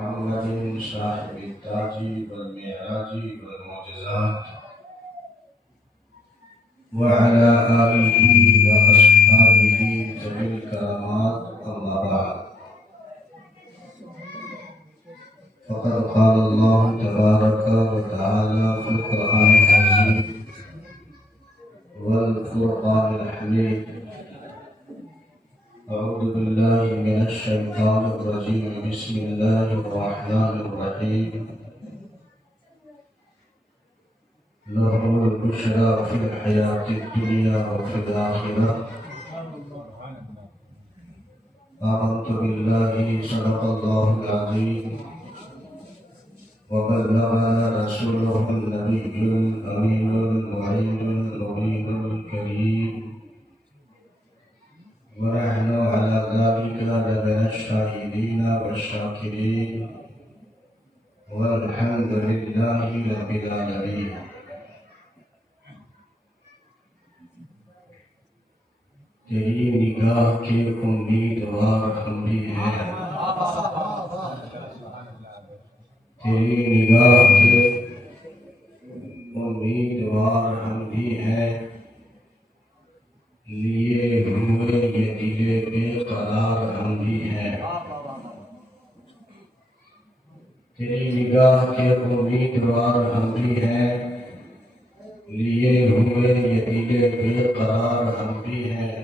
محمد صاحب التاج والمعراج والمعجزات وعلى آله وأصحابه ذوي الكرامات، أما بعد، فقد قال الله تبارك وتعالى في القرآن العظيم والفرقان الحميد: أعوذ بالله من الشيطان الرجيم، بسم الله الرحمن الرحيم. لهم البشرى في الحياة الدنيا وفي الآخرة. آمنت بالله صدق الله العظيم وبلغنا رسوله النبي الأمين المعين المبين الكريم، ونحن على ذلك لمن الشاهدين والشاكرين، والحمد لله رب العالمين. تیری نگاہ کے امیدوار ہم بھی ہیں، تیری نگاہ کے امیدوار ہم بھی ہیں، لیے ہوئے یہ دل بے قرار ہم بھی ہیں. تیری نگاہ کے امیدوار ہم بھی ہیں، لیے ہوئے یہ دل بے قرار ہم بھی ہیں.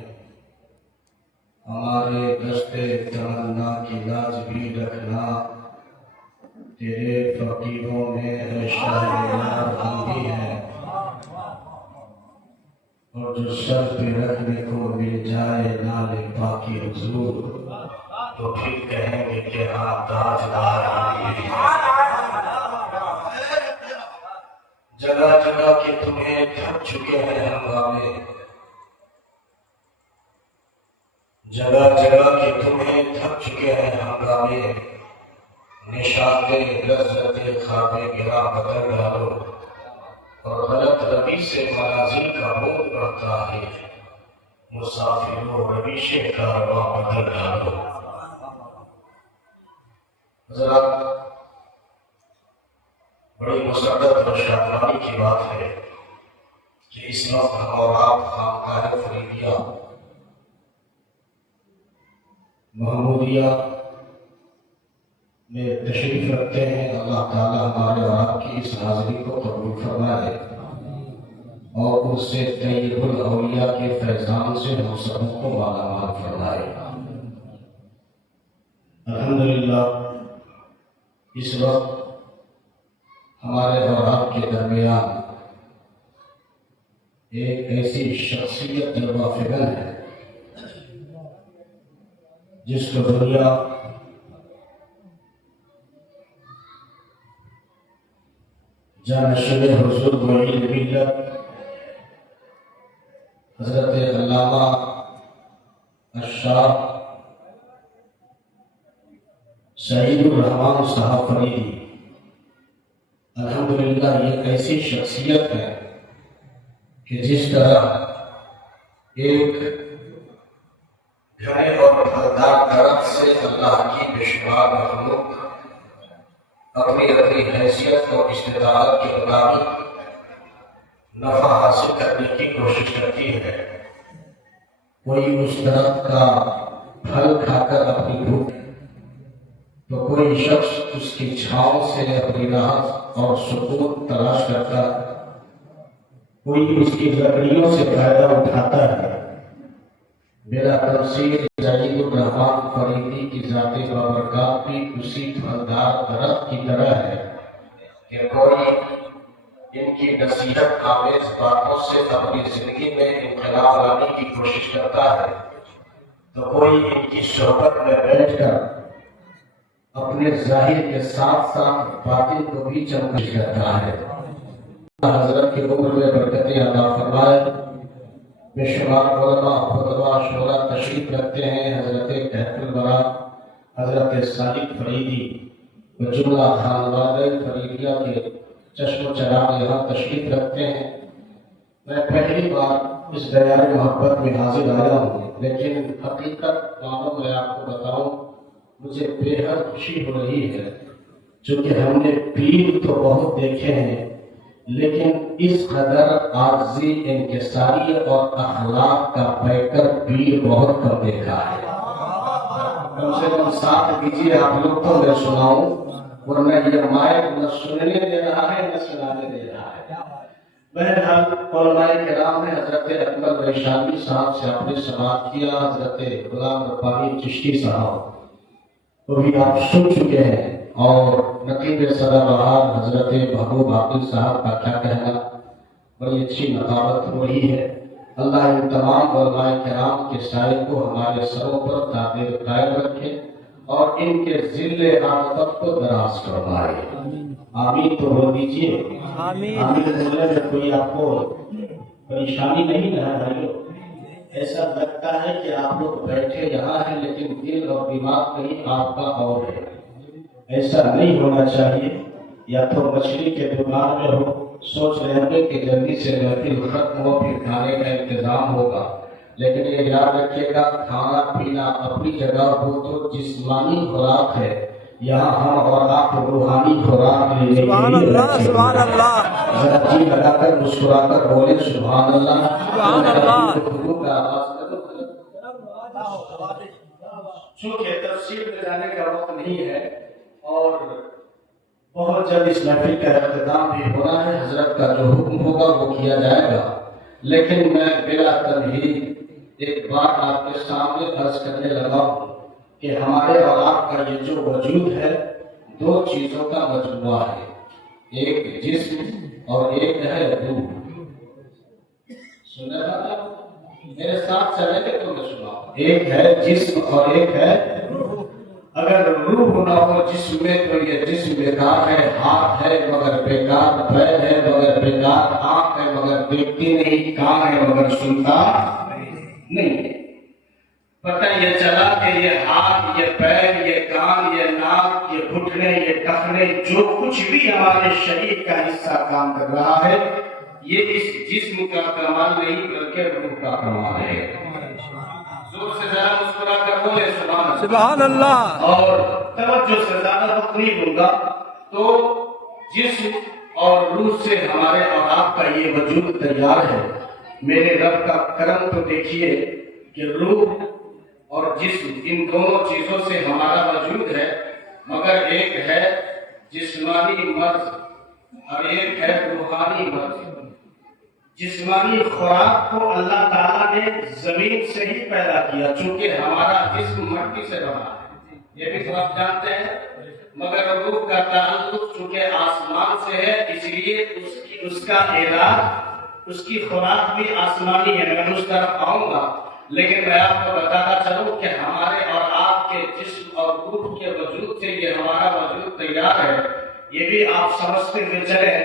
ہمارے دستے تمنا کی لاج بھی رکھنا، تیرے فقیروں میں ہے شہریار ہم بھی ہیں. اور جو سر پہ رکھنے کو مل جائے نال پاکی حضور، تو پھر کہیں گے کہ ہاں تاجدار ہم بھی ہیں. جگہ جگہ کے تمہیں تھک چکے ہیں ہنگامے، جگہ جگہ کے تمہیں تھک چکے ہیں ہنگامے. نشاط لذت خواب گرا بدل ڈالو، اور غلط روی سے منازل کا بول بڑھتا ہے. مسافروں رویش کارواں بدل ڈالو. ذرا بڑی مسرت اور شادمانی کی بات ہے کہ اس وقت ہم اور آپ خانقاہ فریدیہ محمودیہ میں تشریف رکھتے ہیں. اللہ تعالی ہمارے اور آپ کی اس حاضری کو قبول فرمائے، اور اس سے طیب الاولیاء کے فیضان سے ہم سبوں کو مالا مال فرمائے. الحمدللہ اس وقت ہمارے اور آپ کے درمیان ایک ایسی شخصیت جلوہ فکر ہے جس کو دنیا جانشین حضور معین ملت حضرت علامہ الشاہ سعید الرحمن صاحب فریدی، الحمدللہ یہ ایسی شخصیت ہے کہ جس طرح ایک گھنے اور پھلدار درخت سے اللہ کی بے شمار مخلوق اپنی حیثیت اور استطاعت کے مطابق نفع حاصل کرنے کی کوشش کرتی ہے. کوئی اس درخت کا پھل کھا کر اپنی بھوک، تو کوئی شخص اس کی چھاؤں سے اپنی راحت اور سکون تلاش کرتا، کوئی اس کی لکڑیوں سے فائدہ اٹھاتا ہے. بلا تفصیل سعید الرحمن فریدی کی ذات بابرکات بھی اسی پھلدار درخت کی طرح ہے کہ کوئی ان کی نصیحت آمیز باتوں سے اپنی زندگی میں انقلاب لانے کی کوشش کرتا ہے، تو کوئی ان کی صحبت میں بیٹھ کر اپنے ظاہر کے ساتھ ساتھ باطن کو بھی چمکش کرتا ہے. حضرت کی عمر میں برکتیں عطا فرمائے. بے شمار علماء خطبہ شعراء تشریف رکھتے ہیں. حضرت تحت البراء حضرت ساجد فریدی و جملہ خانواد فریدیہ کے چشم و چراغ یہاں تشریف رکھتے ہیں. میں پہلی بار اس دیار محبت میں حاضر آیا ہوں، لیکن حقیقت معلوم میں آپ کو بتاؤں مجھے بے حد خوشی ہو رہی ہے، چونکہ ہم نے پیر تو بہت دیکھے ہیں لیکن اس قدر عاجزی، انکساری اور اخلاق کا پیکر پیر بہت کم دیکھا ہے۔ کم سے کم ساتھ دیجیے آپ لوگ تو میں سناؤں، ورنہ یہ مائک نہ سننے دے رہا ہے نہ سنانے دے رہا ہے۔ بہرحال علماء کرام نے حضرت اکمل ریشانی صاحب سے آپ نے سماعت کیا، حضرت غلام ربانی چشتی صاحب وہ بھی آپ سن چکے ہیں، اور نقیب سدا بہار حضرت محبوب عاقل صاحب کا کیا کہنا، بڑی اچھی نقابت ہو رہی ہے۔ اللہ ان تمام علماء کرام کے سائے کو ہمارے سروں پر دائر قائم رکھے اور ان کے ذل عاقبت کو دراز فرمائے۔ آمین تو ہو دیجیے۔ آمین بولنے میں کوئی آپ کو پریشانی نہیں ہے بھائیو؟ ایسا لگتا ہے کہ آپ لوگ بیٹھے یہاں ہیں لیکن دل اور دماغ کہیں آپ کا اور ہے، ایسا نہیں ہونا چاہیے۔ یا تو مچھلی کے دکان میں ہو، سوچ رہے ہوں گے کہ جلدی سے محفل ختم ہو پھر کھانے کا انتظام ہوگا، لیکن یہ یاد رکھیے گا کھانا پینا اپنی جگہ ہو تو جسمانی خوراک ہے، یہاں ہم اور آپ روحانی خوراک لینے کے لیے سبحان اللہ، ذرا جی لگا کر مسکرا کر بولے سبحان اللہ، سبحان اللہ۔ چونکہ تفسیر میں جانے کا وقت نہیں ہے اور بہت جلد اس محفل کا اختتام بھی ہونا ہے، حضرت کا جو حکم ہوگا وہ کیا جائے گا، لیکن میں بلا تمہید ایک بات آپ کے سامنے عرض کرنے لگا ہوں کہ ہمارے اور آپ کا یہ جو وجود ہے دو چیزوں کا مجموعہ ہے، ایک جسم اور ایک ہے روح۔ سنے گا میرے ساتھ چلے گے تو میں سناؤں، ایک ہے جسم اور ایک ہے روح۔ اگر روح نہ ہو جسم میں تو یہ جسم بیکار ہے، ہاتھ ہے مگر بیکار، پیر ہے مگر بیکار، آنکھ ہے مگر دیکھتی نہیں، کان ہے مگر سنتا نہیں۔ پتہ یہ چلا کہ یہ ہاتھ، یہ پیر، یہ کان، یہ ناک، یہ گھٹنے، یہ ٹخنے، جو کچھ بھی ہمارے شریر کا حصہ کام کر رہا ہے یہ اس جسم کا کمال نہیں بلکہ روح کا کمال ہے۔ زور سے ذرا مسکرا کر بولے سبحان اللہ۔ اور توجہ سے زیادہ وقت نہیں دوں گا، تو جسم اور روح سے ہمارے اور آپ کا یہ وجود تیار ہے۔ میرے رب کا کرم تو دیکھیے کہ روح اور جسم ان دونوں چیزوں سے ہمارا وجود ہے، مگر ایک ہے جسمانی مرض اور ایک ہے روحانی مرض۔ جسمانی خوراک کو اللہ تعالیٰ نے زمین سے ہی پیدا کیا، چونکہ ہمارا جسم مٹی سے بنا ہے، یہ بھی تو آپ جانتے ہیں، مگر روح کا تعلق چونکہ آسمان سے ہے اس لیے اس کا علاج، اس کی خوراک بھی آسمانی ہے۔ میں اس طرف آؤں گا، لیکن میں آپ کو بتانا چاہوں کہ ہمارے اور آپ کے جسم اور روح کے وجود سے یہ ہمارا وجود تیار ہے۔ یہ بھی آپ سمجھتے ہوئے چلے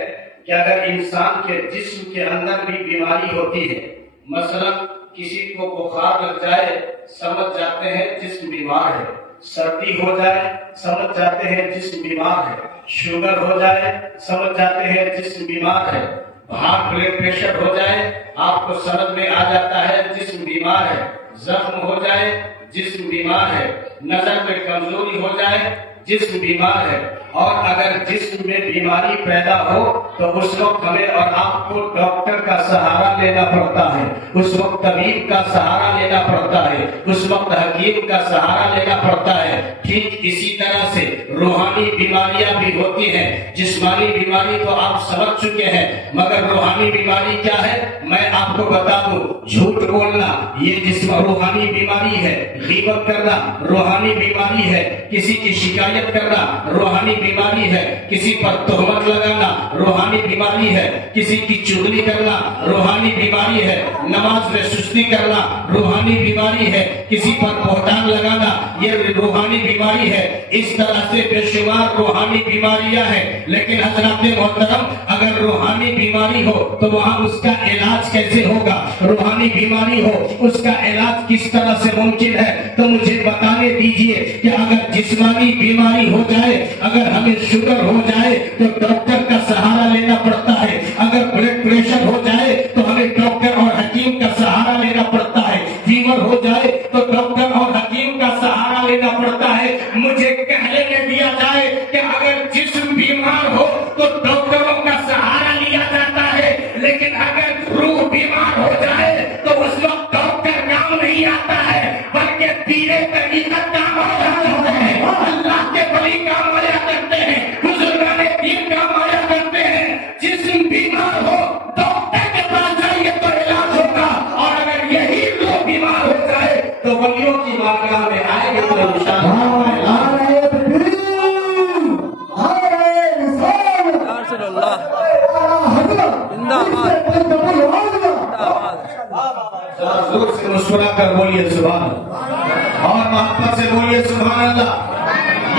کہ اگر انسان کے جسم کے اندر بھی بیماری ہوتی ہے، مثلا کسی کو بخار لگ جائے سمجھ جاتے ہیں جسم بیمار ہے، سردی ہو جائے سمجھ جاتے ہیں جسم بیمار ہے، شوگر ہو جائے سمجھ جاتے ہیں جسم بیمار ہے، ہارٹ بلڈ پریشر ہو جائے آپ کو سمجھ میں آ جاتا ہے جسم بیمار ہے، زخم ہو جائے جسم بیمار ہے، نظر میں کمزوری ہو جائے جسم بیمار ہے۔ اور اگر جسم میں بیماری پیدا ہو تو اس وقت ہمیں اور آپ کو ڈاکٹر کا سہارا لینا پڑتا ہے، اس وقت طبیب کا سہارا لینا پڑتا ہے، اس وقت حکیم کا سہارا لینا پڑتا ہے۔ ٹھیک اسی طرح سے روحانی بیماریاں بھی ہوتی ہیں۔ جسمانی بیماری تو آپ سمجھ چکے ہیں، مگر روحانی بیماری کیا ہے میں آپ کو بتا دوں۔ جھوٹ بولنا یہ جسم روحانی بیماری ہے، غیبت کرنا روحانی بیماری ہے، کسی کی شکایت کرنا روحانی بیماری ہے، کسی پر تہمت لگانا روحانی بیماری ہے، کسی کی چغلی کرنا روحانی بیماری ہے، نماز میں سستی کرنا روحانی بیماری ہے، کسی پر بہتان لگانا یہ روحانی بیماری ہے۔ اس طرح سے بے شمار روحانی بیماریاں ہیں، لیکن حضرات محترم اگر روحانی بیماری ہو تو وہاں اس کا علاج کیسے ہوگا؟ روحانی بیماری ہو اس کا علاج کس طرح سے ممکن ہے؟ تو مجھے بتانے دیجئے کہ اگر جسمانی بیماری ہو جائے، اگر ہمیں شوگر ہو جائے تو ڈاکٹر کا سہارا لینا پڑتا ہے، اگر بلڈ پریشر ہو جائے تو ہمیں ڈاکٹر اور حکیم کا سہارا لینا پڑتا ہے، فیور ہو جائے تو ڈاکٹر اور حکیم کا سہارا لینا پڑتا ہے۔ کہ اگر جسم بیمار ہو تو ڈاکٹروں کا سہارا لیا جاتا ہے، لیکن اگر روح بیمار ہو جائے تو اس وقت ڈاکٹر کام نہیں آتا ہے، بلکہ پیرے طریقت کام آ جاتا ہے، اللہ کے ولی کام آیا کرتے ہیں، بزرگان دین کام آیا کرتے ہیں۔ جسم بیمار ہو ڈاکٹر کے پاس جائیے تو علاج ہوگا، اور اگر یہی روح بیمار ہو جائے تو ولیوں کی بارگاہ میں آئے گے تو انشاءاللہ یا رسول اللہ زندہ باد زور سے مسکرا کر بولیے سبحان اللہ، اور محبت سے بولیے سبحان اللہ۔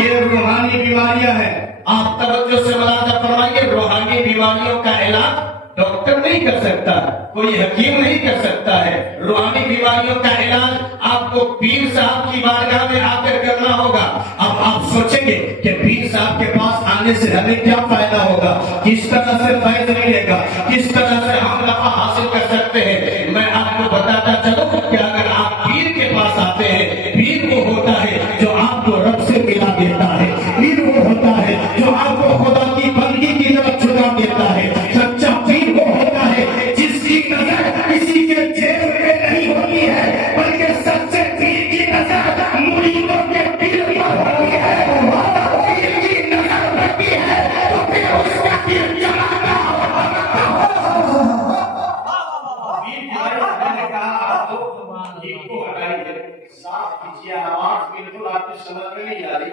یہ روحانی بیماریاں ہیں، آپ توجہ سے ملاحظہ فرمائیے، روحانی بیماریوں کا علاج ڈاکٹر نہیں کر سکتا، کوئی حکیم نہیں کر سکتا ہے۔ روحانی بیماریوں کا علاج آپ کو پیر صاحب کی بارگاہ میں آ کر کرنا ہوگا۔ اب آپ سوچیں گے کہ پیر صاحب کے پاس آنے سے ہمیں کیا فائدہ ہوگا، کس طرح سے فائدہ ملے گا، کس طرح سے ہم نفع حاصل کر سکتے ہیں۔ میں آپ کو بتاتا چلوں کہ اگر آپ پیر کے پاس آتے ہیں، پیر وہ ہوتا ہے جو آپ کو رب سے ملا دیتا ہے، پیر وہ ہوتا ہے جو آپ کو خدا کی بندگی کی طرف چھڑا دیتا ہے۔ سچا پیر وہ ہوتا ہے جس کی نظر کسی کے جیب میں نہیں ہوتی ہے، بلکہ سچے پیر کی نظر مریدوں کے دل پر ہوتی ہے۔ پیر کی نظر رکھتی ہے تو پھر اس کا دل جلاتا آواز بالکل آپ کی سمجھ میں نہیں آ رہی،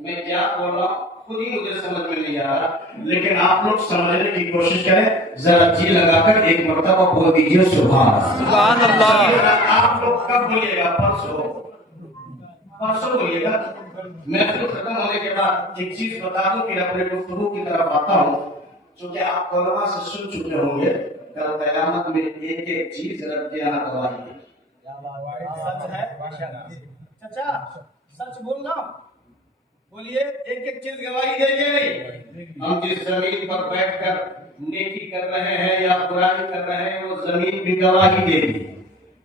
میں کیا بول رہا ہوں خود ہی مجھے سمجھ میں نہیں آ رہا، لیکن آپ لوگ سمجھنے کی کوشش کریں، ذرا جی لگا کر ایک مرتبہ بول دیجیے سبحان سبحان اللہ۔ آپ لوگ کب بولیے گا؟ پرسوں بولیے گا۔ میں تو ختم ہونے کے بعد ایک چیز بتا دوں کہ اپنے گفتگو کی طرف آتا ہوں، چونکہ آپ علماء سے سن چکے ہوں گے کل قیامت میں ایک ایک چیز رب کے یہاں گواہی ہے۔ سچ ہے چچا، سچ بول رہا ہوں، بولیے ایک ایک چیز گواہی دے گی نہیں؟ ہم جس زمین پر بیٹھ کر نیکی کر رہے ہیں یا برائی کر رہے ہیں وہ زمین بھی گواہی دے گی۔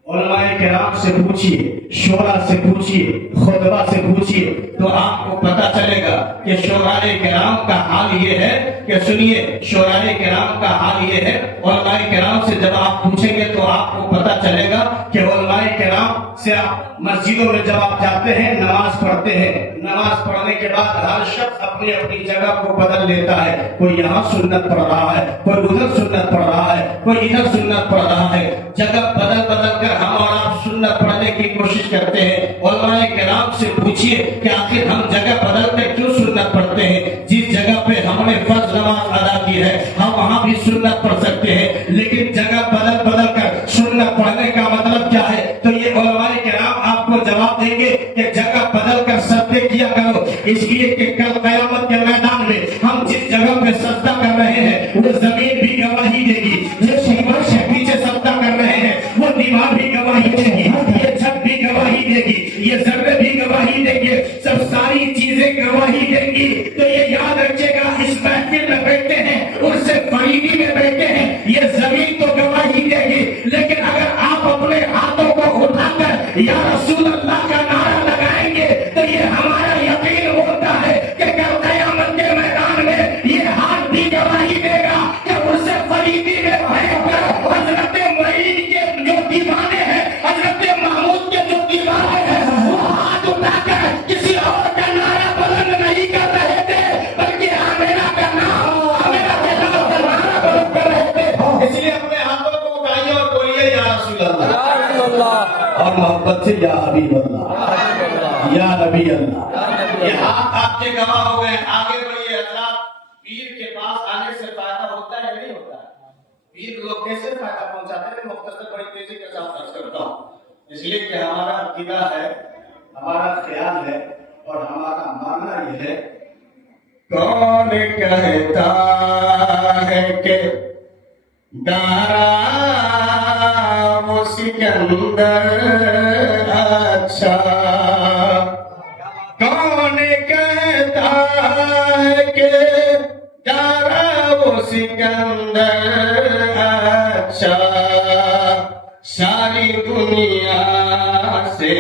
علماء کرام سے پوچھیے، شورا سے پوچھیے، خطبہ سے پوچھیے تو آپ کو پتا چلے گا کہ شورا کرام کا حال یہ ہے کہ سنیے، شورا کرام کا حال یہ ہے، علماء کرام سے جب آپ پوچھیں گے تو آپ کو پتا چلے گا کہ علماء کرام سے آپ مسجدوں میں جب آپ جاتے ہیں نماز پڑھتے ہیں، نماز پڑھنے کے بعد ہر شخص اپنی اپنی جگہ کو بدل لیتا ہے، کوئی یہاں سنت پڑھ رہا ہے، کوئی ادھر سنت پڑھ رہا ہے، کوئی ادھر سنت پڑھ رہا ہے، جگہ بدل بدل کر ہم اور آپ سنت پڑھنے کی کوشش کرتے ہیں۔ علماء کرام سے پوچھیے کہ آخر ہم جگہ بدل کر کیوں سنت پڑھتے ہیں؟ جس جگہ پہ ہم نے فرض نماز ادا کی ہے ہم وہاں بھی سنت پڑھ سکتے ہیں، لیکن جگہ بدل بدل کر سنت پڑھنے کا مطلب کیا ہے؟ تو یہ علماء کرام آپ کو جواب دیں گے کہ جگہ بدل کر سجدے کیا کرو، اس لیے کہ کل قیامت کے میدان میں ہم جس جگہ پہ سجدہ کر رہے ہیں وہ زمین بھی گواہی دے گی، جس فرش کے پیچھے سجدہ کر رہے ہیں وہ دیوار بھی گواہی دے گی، یہ چھت بھی گواہی دے گی، یہ ذرے بھی گواہی دیں گے، سب ساری چیزیں گواہی دیں گی۔ تو یہ یاد رکھے گا، اس محفل میں بیٹھتے ہیں ان سے قریبی میں بیٹھتے ہیں، یہ زمین تو گواہی دے گی، لیکن اگر آپ اپنے ہاتھوں کو اٹھا کر یا رسول اللہ کا نعرہ لگائیں گے تو یہ ہمارا یقین ہوتا ہے کہ کل قیامت کے میدان میں یہ ہاتھ بھی گواہی دے گا کہ ان سے قریبی میں بیٹھ کر حضرت معین کے جو دیوانے ہیں، حضرت محمود کے جو دیوانے ہیں، وہ ہاتھ اٹھا کر کسی اور کا نعرہ بلند نہیں کر رہے تھے، بلکہ آمینہ کا نام، آمینہ کے نام کا نعرہ بلند کر رہے تھے۔ اس لیے اپنے ہاتھوں کو اٹھائیے اور بولیے یا رسول اللہ، یا رسول اللہ، اور محبت سے یا حبیب اللہ، یا نبی اللہ۔ یہ ہاتھ آپ کے گواہ ہو گئے، آگے بڑھیے حضرات۔ پیر کے پاس آنے سے فائدہ ہوتا ہے نہیں ہوتا؟ پیر لوگ کیسے فائدہ پہنچاتے ہیں؟ مختصر بڑی تیزی کے ساتھ عرض کرتا ہوں، اس لیے کہ ہمارا عقیدہ ہے، ہمارا خیال ہے اور ہمارا ماننا یہ ہے، کون کہتا ہے کہ دارا وہ سکندر اچھا، کون کہتا ہے کہ دارا وہ سکندر اچھا، ساری دنیا سے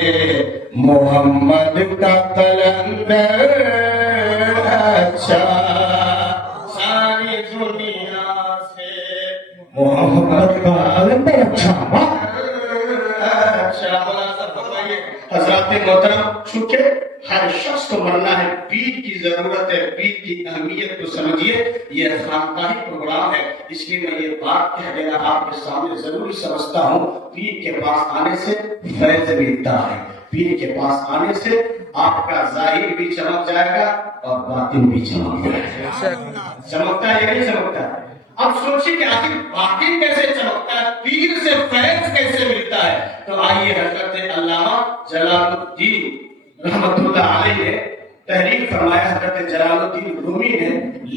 محمد کا قلندر اچھا ساری دنیا سے محمد کا علم اچھا ملازم فرمائیے حضرات محترم، چونکہ ہر شخص کو مرنا ہے، پیر کی ضرورت ہے، پیر کی اہمیت کو سمجھیے، یہ خانقاہی پروگرام ہے، اس لیے میں یہ بات کہہ دینا آپ کے سامنے ضروری سمجھتا ہوں، پیر کے پاس آنے سے فیض ملتا ہے، پیر کے پاس آنے سے آپ کا ظاہر بھی چمک جائے گا اور باطن بھی چمک جائے گا۔ چمکتا ہے یا نہیں چمکتا؟ اب سوچیے کہ آخر باطن کیسے چمکتا ہے، پیر سے فیض کیسے ملتا ہے؟ تو آئیے حضرت علامہ جلال الدین رحمت اللہ علیہ نے تحریر فرمایا، حضرت جلال الدین رومی نے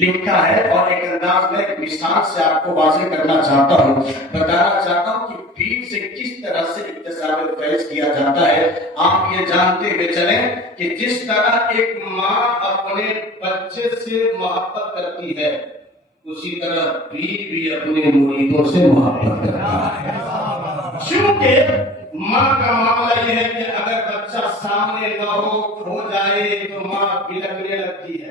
لکھا ہے، اور ایک انداز میں ایک مثال سے آپ کو واضح کرنا چاہتا ہوں، بتانا چاہتا ہوں کہ پیر سے کس طرح سے اکتساب فیض کیا جاتا ہے۔ آپ یہ جانتے ہوئے چلیں کہ جس طرح ایک ماں اپنے بچے سے محبت کرتی ہے، اسی طرح پیر بھی اپنے مریدوں سے محبت کرتا ہے۔ چونکہ ماں کا معاملہ یہ ہے کہ اگر بچہ سامنے نہ ہو، کھو جائے تو ماں بلکنے لگتی ہے،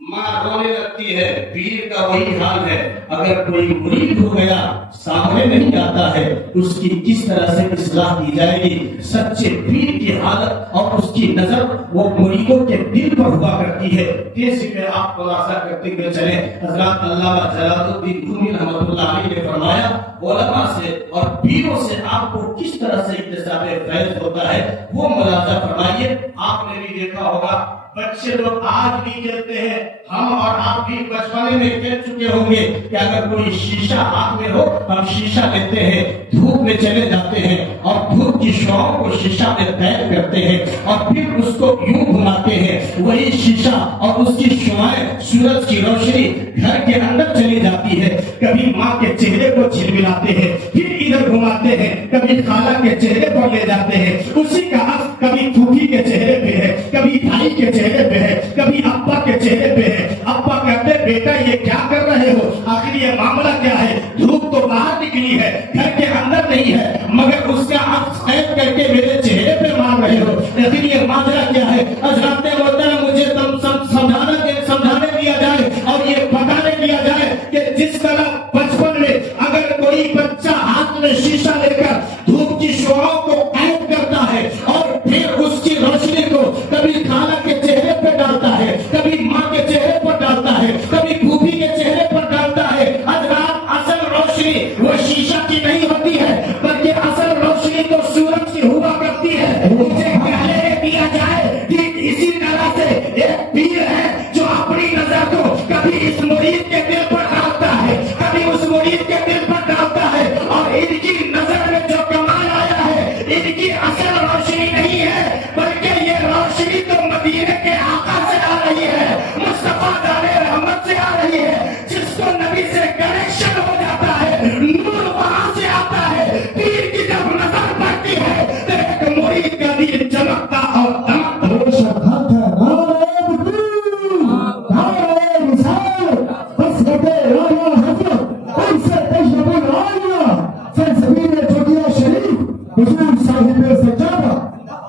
ماں رونے لگتی ہے۔ پیر کا وہی حال ہے، اگر کوئی مرید ہو گیا سامنے نہیں آتا ہے، اس کی کس طرح سے اصلاح کی جائے گی؟ سچے پیر کی حالت اور اس کی نظر وہ مریدوں کے دل پر ہوا کرتی ہے۔ تیسری میں آپ خلاصہ کرتے ہوئے چلیں، حضرات علامہ جلال الدین رومی رحمۃ اللہ علیہ نے فرمایا، علماء سے اور پیروں سے آپ کو کس طرح سے اکتساب فیض ہوتا ہے وہ ملاحظہ فرمائیے۔ آپ نے بھی دیکھا ہوگا بچے لوگ آج بھی کھیلتے ہیں، ہم اور آپ بھی بچپنے میں کھیل چکے ہوں گے کہ اگر کوئی شیشہ ہاتھ میں ہو، ہم شیشہ لیتے ہیں، دھوپ میں چلے جاتے ہیں اور دھوپ کی شعاؤں کو شیشہ میں قید کرتے ہیں اور پھر اس کو یوں گھماتے ہیں، وہی شیشہ اور اس کی شعاعیں سورج کی روشنی گھر کے اندر چلی جاتی ہے، کبھی ماں کے چہرے کو جھلملاتے ہیں، پھر ادھر گھماتے ہیں، کبھی خالہ کے چہرے پر لے جاتے ہیں، اسی کا عکس کبھی پھوپھی کے چہرے پہ ہے، کبھی بھائی کے چہرے پہ ہے، کبھی ابا کے چہرے پہ ہے۔ ابا کہتے بیٹا یہ کیا کر رہے ہو، آخر یہ معاملہ کیا ہے؟ دھوپ تو باہر نکلی ہے، گھر کے اندر نہیں ہے، مگر اس کا عکس قید کر کے میرے چہرے پہ مار رہے ہو، لیکن یہ ماجرا کیا ہے؟ حضرات محترم، مجھے تم سمجھانے دیا جائے اور یہ بتانے دیا جائے کہ جس طرح بچپن میں اگر کوئی بچہ ہاتھ میں شیشہ لے کر دھوپ کی شعاؤں کو قید کرتا ہے اور پھر اس کی روشنی کو کبھی خالہ کے چہرے پہ ڈالتا ہے، کبھی ماں کے چہرے پر ڈالتا ہے، کبھی پھوپھی کے چہرے پر ڈالتا ہے، حضرات اصل روشنی وہ شیشہ کی نہیں ہوتی ہے، بلکہ اصل روشنی تو سورج کی ہوا کرتی ہے۔ مجھے پہلے دیا جائے کہ اسی طرح سے ایک پیر ہے جو اپنی نظر کو کبھی اس مرید کے دل پر ڈالتا ہے، کبھی اس مرید کے دل پر ڈالتا ہے، اور ان کی نظر میں جو کمال آیا ہے ان کی اصل روشنی نہیں ہے، بلکہ یہ روشنی تو مدینے کے آقا سے آ رہی ہے، مصطفیٰ دار رحمت سے آ رہی ہے، جس کو نبی سے کنیکشن ہو جاتا ہے، نور وہاں سے آتا ہے۔ پیر کی جب نظر پڑتی ہے تو ایک مرید کا دل چمکتا اور دمکتا ہے۔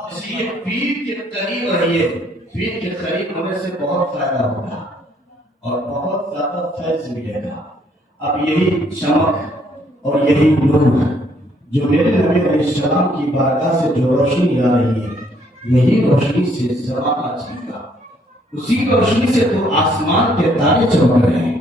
اس لیے پیر کے قریب رہیے، پیر کے قریب ہونے سے بہت فائدہ ہوگا اور بہت زیادہ فیض ملے گا۔ اب یہی چمک اور یہی نور جو میرے نبی علیہ السلام کی بارگاہ سے جو روشنی آ رہی ہے، یہی روشنی سے زمانہ چلے گا، اسی روشنی سے تو آسمان کے تارے چمک رہے ہیں،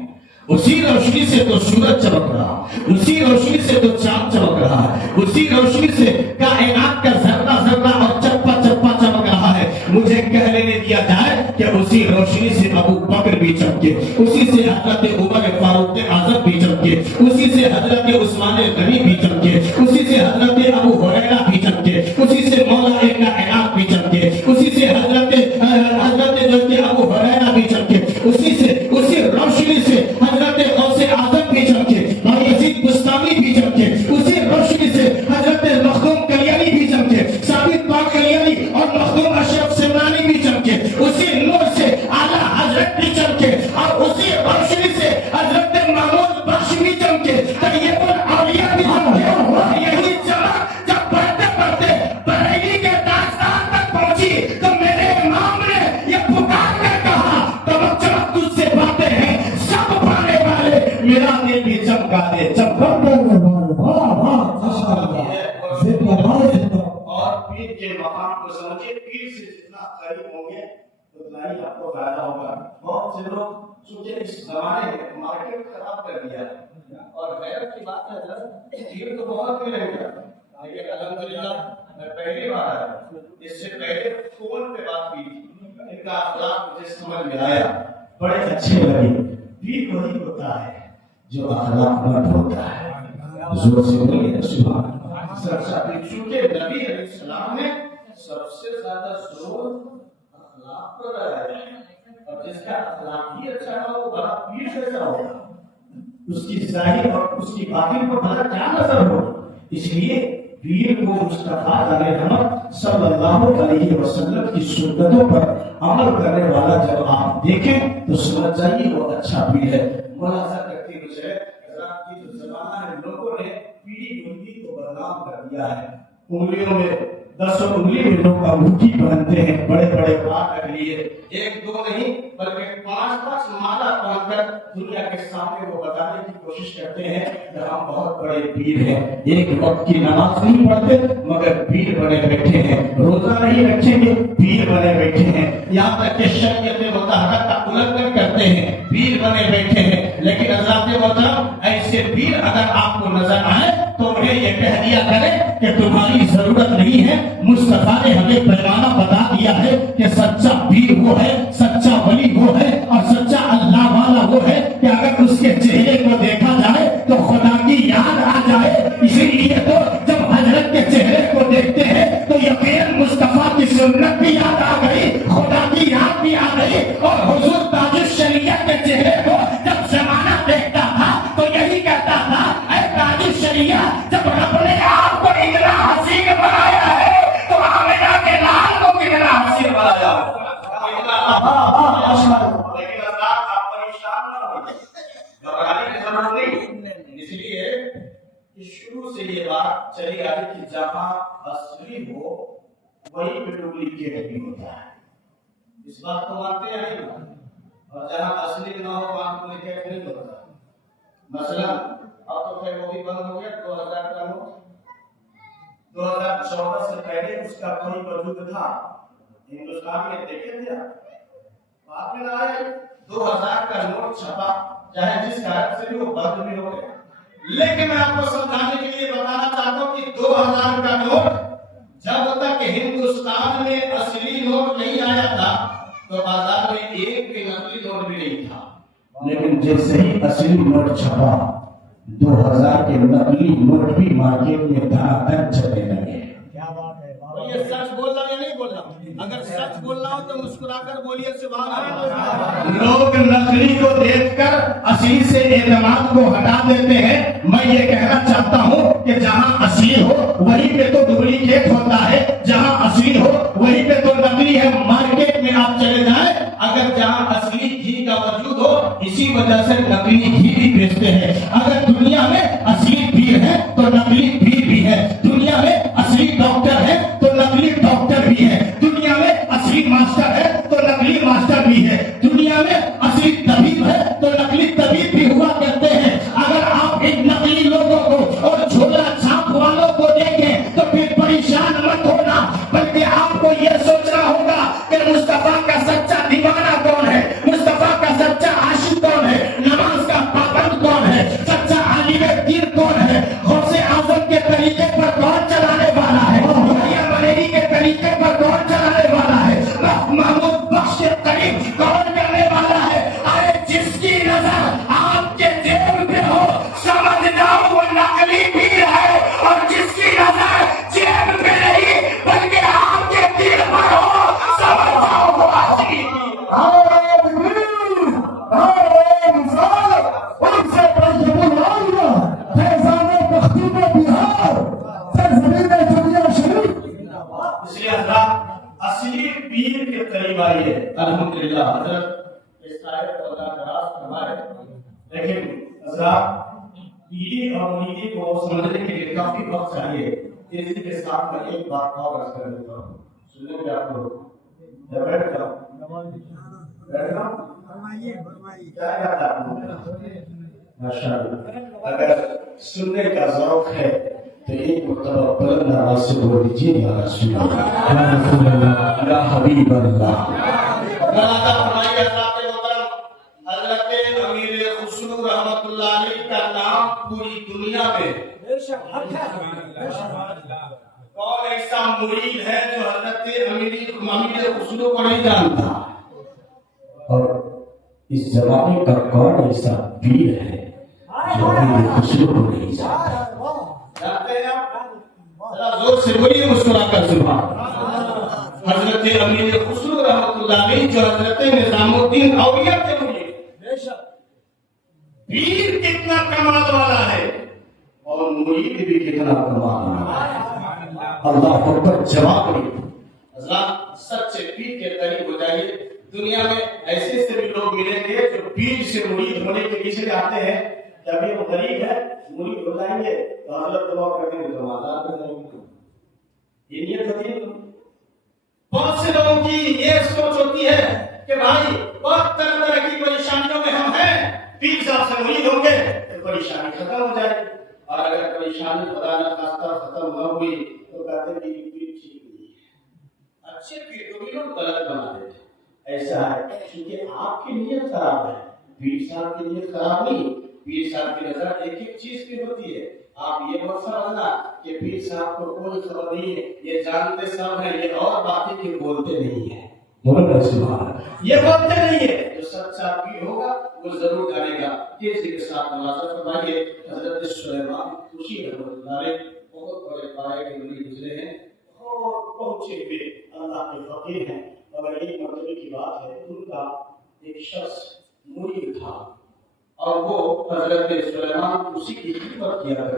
اسی روشنی سے تو سورج چمک رہا، اسی روشنی سے تو چاند چمک رہا ہے، اسی روشنی سے کائنات کا ذرہ ذرہ اور چپا چپا چمک رہا ہے۔ مجھے کہہ لینے دیا جائے کہ اسی روشنی سے ابو بکر بھی چمکے، اسی سے حضرت عمر فاروق اعظم بھی چمکے، اسی سے حضرت عثمان غنی بھی چمکے، اسی سے حضرت ابو ہریرہ بھی چمکے، اسی سے مولا کائنات بھی چمکے، اسی سے حضرت ابو ہریرہ بھی چمکے، اسی روشنی سے حضرت غوث اعظم بھی چمکے اور یزید بستامی بھی چمکے، اسی روشنی سے حضرت مخدوم کلیانی بھی چمکے، ثابت پاک کلیانی اور مخدوم اشرف سمرانی بھی چمکے، اسی نور سے اعلیٰ حضرت بھی چمکے اور اسی روشنی سے حضرت محمود بخش بھی چمکے، طیب الاولیاء بھی چمکے۔ اور یہی چمک جب بڑھتے بڑھتے بریلی کے تاجدار تک پہنچی تو میرے امام نے یہ پکار کر کہا، تمک چمک سمجھے پیر سے جتنا قریب ہوں گے اتنا ہی آپ کو فائدہ ہوگا. بہت سے لوگ چونکہ اس زمانے میں مارکیٹ خراب کر دیا ہے اور غیرت کی بات ہے سر پیر تو بہت ملیں گے لیکن الحمدللہ میں پہلی بار آیا. اس سے پہلے فون پہ بات کی تھی, ان کا اخلاق مجھے سمجھ میں آیا, بڑے اچھے لگے. پیر وہی ہوتا ہے جو اخلاق مند ہوتا ہے. زور سے بولیے سبحان اللہ. چونکہ نبی علیہ السلام نے سب سے زیادہ زور اخلاق پر لگایا ہے اور جس کا اخلاق ہی اچھا نہ ہو بڑا پیر کیسا ہوگا, اس کی ظاہر اور اس کی باطن پر بڑا کیا نظر ہو. اس لیے پیر کو مصطفیٰ علیہ رحمت صلی اللہ علیہ وسلم کی سنتوں پر عمل کرنے والا جب آپ دیکھیں تو سمجھ جائیے وہ اچھا پیر ہے. ملاحظہ کرتے ہوئے حضرات کی جو زمانہ ہے لوگوں نے پیڑھی انگلی کو بدنام کر دیا ہے. انگلیوں میں 10 انگلی میں لوگ انگوٹھی پہنتے ہیں, بڑے بڑے ہاتھ رکھ لیے, 1 2 نہیں بلکہ 5 مالا پہن کر دنیا کے سامنے وہ بتانے کی کوشش کرتے ہیں کہ ہم بہت بڑے پیر ہیں. ایک وقت کی نماز نہیں پڑھتے مگر پیر بنے بیٹھے ہیں, روزہ نہیں رکھیں گے پیر بنے بیٹھے ہیں, یہاں تک کہ شریعت مطہرہ کا النگن کرتے ہیں پیر بنے بیٹھے ہیں. لیکن حضرات محترم ایسے پیر اگر آپ کو نظر آئے تو انہیں یہ کہہ دیا کرے کہ تمہاری ضرورت نہیں ہے. مصطفیٰ نے ہمیں پیمانہ بتا دیا ہے کہ سچا پیر وہ ہے, سچا ولی وہ ہے اور سچا اللہ والا وہ ہے کہ اگر اس کے چہرے کو دیکھا جائے تو خدا کی یاد آ جائے. اسی لیے تو جب حضرت کے چہرے کو دیکھتے ہیں تو یقین مصطفیٰ کی سنت بھی یاد آ گئی, خدا کی یاد بھی آ گئی. اور حضور تاج الشریعت کے چہرے کو جب زمانہ دیکھتا تھا تو یہی کہتا تھا اے تاج الشریعت, جب رب نے آپ کو اتنا حسین بنایا ہے تو آمنہ کے لال کو کتنا حسین بنایا. لیکن اللہ آپ پریشان نہ ہوئے, گھبرانے کی ضرورت نہیں. اس لیے شروع سے یہ بات چلی آ رہی کہ جہاں اصلی ہو وہی پہ ڈپلیکیٹ بھی ہوتا ہے. اس بات کو مانتے ہیں نہیں, اور جہاں اصلی نہ ہو وہاں ڈپلیکیٹ نہیں ہوتا. مثلا اب تو خیر وہ بھی بند ہو گیا. 2000 کا نوٹ 2014 سے پہلے اس کا کوئی وجود تھا ہندوستان میں, دیکھے تھے آپ نے نہ آئے 2000 کا نوٹ چھپا, چاہے جس کارن سے بھی وہ بند بھی ہو گیا. لیکن میں آپ کو سمجھانے کے لیے بتانا چاہتا ہوں کہ 2000 کا نوٹ جب تک ہندوستان میں اصلی نوٹ نہیں آیا تھا تو بازار میں ایک بھی نقلی نوٹ بھی نہیں تھا. لیکن جیسے ہی اصلی نوٹ چھپا 2000 کے نقلی نوٹ بھی مارکیٹ میں دھڑا دھڑ چلنے لگے. یہ سچ بولنا یا نہیں بولنا؟ اگر سچ بولنا ہو تو مسکرا کر بولیے سبحان اللہ. لوگ نقلی کو دیکھ کر اصلی سے اعتماد کو ہٹا دیتے ہیں. میں یہ کہنا چاہتا ہوں کہ جہاں اصلی ہو وہیں پہ تو ڈپلیکیٹ ہوتا ہے, جہاں اصلی ہو وہیں پہ تو نقلی ہے. مارکیٹ میں آپ چلے جائیں, اگر جہاں اصلی گھی کا وجود ہو اسی وجہ سے نقلی گھی بھی بیچتے ہیں. اگر دنیا میں اصلی پیر ہے تو نقلی پیر بھی ہے. دنیا میں اصلی ڈاکٹر ہے تو نقلی ڈاکٹر بھی ہے. دنیا میں اصلی ماسٹر ہے تو نقلی ماسٹر بھی ہے. دنیا میں اصلی طبیب ہے تو نقلی طبیب بھی ہوا کرتے ہیں. اگر آپ ان نقلی لوگوں کو اور جھولا چھاپ والوں کو دیکھیں تو پھر پریشان مت ہونا, بلکہ آپ کو یہ سوچنا ہوگا کہ مصطفیٰ کا سچا دیوانہ کون ہے, مصطفیٰ کا سچا عاشق کون ہے, نماز کا پابند کون ہے, سچا عالم دین کون ہے, غوث اعظم کے طریقے پر کون چلانے والا ہے, مریم بریلی کے طریقے پر کون چلانے والا ہے, محمود بخش قریب کون کرنے والا ہے. ارے جس کی نظر آپ کے جیب پہ ہو سمجھ جاؤ وہ نقلی پیر ہے, اور جس کی نظر جیب پہ نہیں بلکہ آپ کے دل پر ہو سمجھ جاؤ وہ اصلی. اس لیے حضرات اصلی پیر کے قریب آئیے. الحمدللہ حضرت اس آیت کو اللہ دراز فرمائے. لیکن حضرات پیری اور مریدی کو سمجھنے کے لیے کافی وقت چاہیے. اسی کے ساتھ میں ایک بات اور عرض کر دیتا ہوں, سنیں گے آپ لوگ. بیٹھ جاؤ کیا یاد آپ کو ماشاء اللہ. اگر سننے کا ذوق ہے تو ایک مرتبہ بلند آواز سے بول دیجیے یا رسول اللہ، یا رسول اللہ، یا حبیب اللہ۔ مرادا فرمائیے حضرات محترم، حضرت امیر خسرو رحمت اللہ علیہ کا نام پوری دنیا میں کون ایسا مرید ہے جو حضرت امیر خسرو کو نہیں جانتا؟ اور اس زمانے کا کون ایسا پیر ہے جو امیر خسرو کو نہیں جانتا؟ جانتے ہیں آپ؟ ذرا زور سے بولیے مسکرا کر سبحان اللہ۔ حضرت امیر خسرو رحمت اللہ علیہ جو حضرت نظام الدین اولیاء کے مرید، پیر کتنا کمال والا ہے اور مرید بھی کتنا کمال والا ہے۔ اللہ اکبر، جواب نہیں۔ حضرات سچ سے پیر کے قریب ہو جائیے۔ دنیا میں ایسے سے بھی لوگ ملیں گے جو پیر سے مرید ہونے کے پیچھے آتے ہیں، جب یہ غریب ہے مرید ہو جائیں گے تو حضرت دعا کریں گے تو آزاد ہو جائیں گے۔ یہ نیت ہوتی ہے۔ بہت سے لوگوں کی یہ سوچ ہوتی ہے کہ بھائی بہت طرح طرح کی پریشانیوں میں ہم ہیں، پیر صاحب سے مرید ہوں گے تو پریشانی ختم ہو جائے گی، اور اگر پریشانی خدا نہ خواستہ ختم نہ ہوئی تو کہتے ہیں کہ پیر ٹھیک نہیں ہے۔ اچھے پیر کو بھی لوگ غلط بنا دیتے ہیں۔ ایسا ہے کیونکہ آپ کی نیت خراب ہے، پیر صاحب کی نیت خراب نہیں۔ پیر صاحب کی نظر ایک ایک چیز کی ہوتی ہے۔ آپ یہ مت سمجھنا کہ پیر صاحب کو کوئی خبر نہیں ہے، یہ جانتے سب ہیں، یہ اور باتیں کہ بولتے نہیں ہیں۔ یہ بولتے نہیں ہے۔ جو سچا پیر ہوگا وہ ضرور جانے گا۔ تیزی کے ساتھ نوازت فرمائیے۔ حضرت سلیمان خوشی رحمۃ اللہ علیہ بہت بڑے پائے کے ولی گزرے ہیں اور پہنچے ہوئے اللہ کے فقیر ہیں، مگر ایک مرتبے کی بات ہے، ان کا ایک شخص مرید تھا اور وہ حضرت سلیمان اسی کی خدمت کیا کرتا